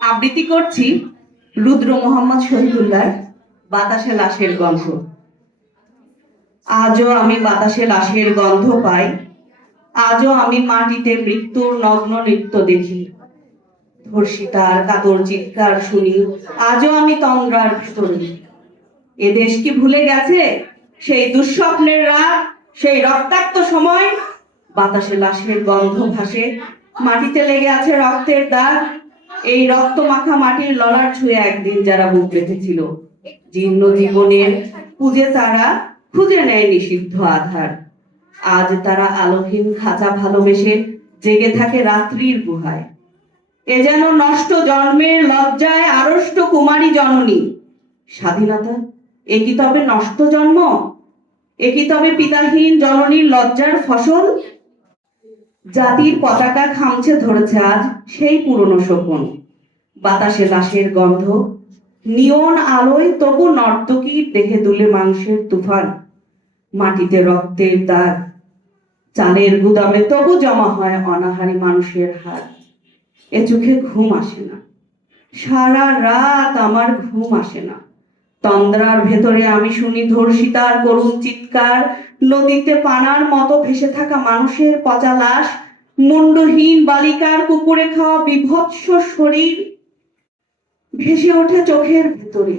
আবৃত্তি করছি রুদ্র মোহাম্মদ শহীদুল্লাহ বাতাসে লাশের গন্ধ। আজও আমি বাতাসে লাশের গন্ধ পাই, আজও আমি মাটিতে মৃত্যুর নগ্ন নৃত্য দেখি, ধর্ষিতার কাতর চিৎকার শুনি, আজও আমি তন্দ্রার ভিতরে। এ দেশ কি ভুলে গেছে সেই দুঃস্বপ্নের রাত, সেই রক্তাক্ত সময়? বাতাসে লাশের গন্ধ ভাসে, মাটিতে লেগে আছে রক্তের দাগ। এই রক্ত মাখা মাটির ললার ছুঁয়ে একদিন যারা বুক বেঁধেছিল, জীর্ণ জীবনের খুঁজে তারা খুঁজে নেয় নিষিদ্ধ আধার। আজ তারা আলোহীন খাঁচা ভালোবেসে জেগে থাকে রাত্রির গুহায়। এ যেন নষ্ট জন্মের লজ্জায় আড়ষ্ট কুমারী জননী। স্বাধীনতা এ কি তবে নষ্ট জন্ম? এ কি তবে পিতাহীন জননীর লজ্জার ফসল? জাতির পতাকা খামছে ধরেছে আজ সেই পুরনো শোভন। বাতাসে লাশের গন্ধ, নিয়ন আলোয় তবু নর্তকীর দেহে দুলে মাংসের তুফান। মাটিতে রক্তের দাগ, চালের গুদামে তবু জমা হয় অনাহারী মানুষের হাত। এ চোখে ঘুম আসে না, সারা রাত আমার ঘুম আসে না। তন্দ্রার ভেতরে আমি শুনি ধর্ষিতার করুণ চিৎকার, নদীতে পানার মতো ভেসে থাকা মানুষের পচা লাশ, মুন্ডহীন বালিকার কুকুরে খাওয়া বিভৎস শরীর ভেসে ওঠে চোখের ভেতরে।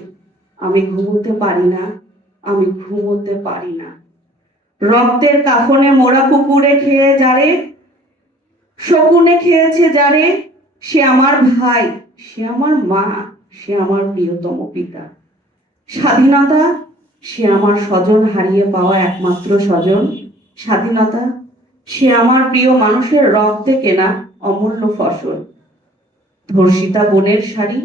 আমি ঘুমোতে পারি না, আমি ঘুমোতে পারি না। রক্তের কাফনে মোরা কুকুরে খেয়ে যারে, শকুনে খেয়েছে যারে, সে আমার ভাই, সে আমার মা, সে আমার প্রিয়তম পিতা। স্বাধীনতা সে আমার স্বজন হারিয়ে পাওয়া একমাত্র স্বজন। স্বাধীনতা সে আমার প্রিয় মানুষের রক্তে কেনা অমূল্য ফসল। ধর্ষিতা বোনের শাড়ি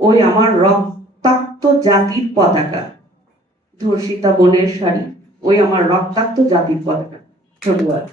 ওই আমার রক্তাক্ত জাতির পতাকা। ধর্ষিতা বোনের শাড়ি ওই আমার রক্তাক্ত জাতির পতাকা। ধন্যবাদ।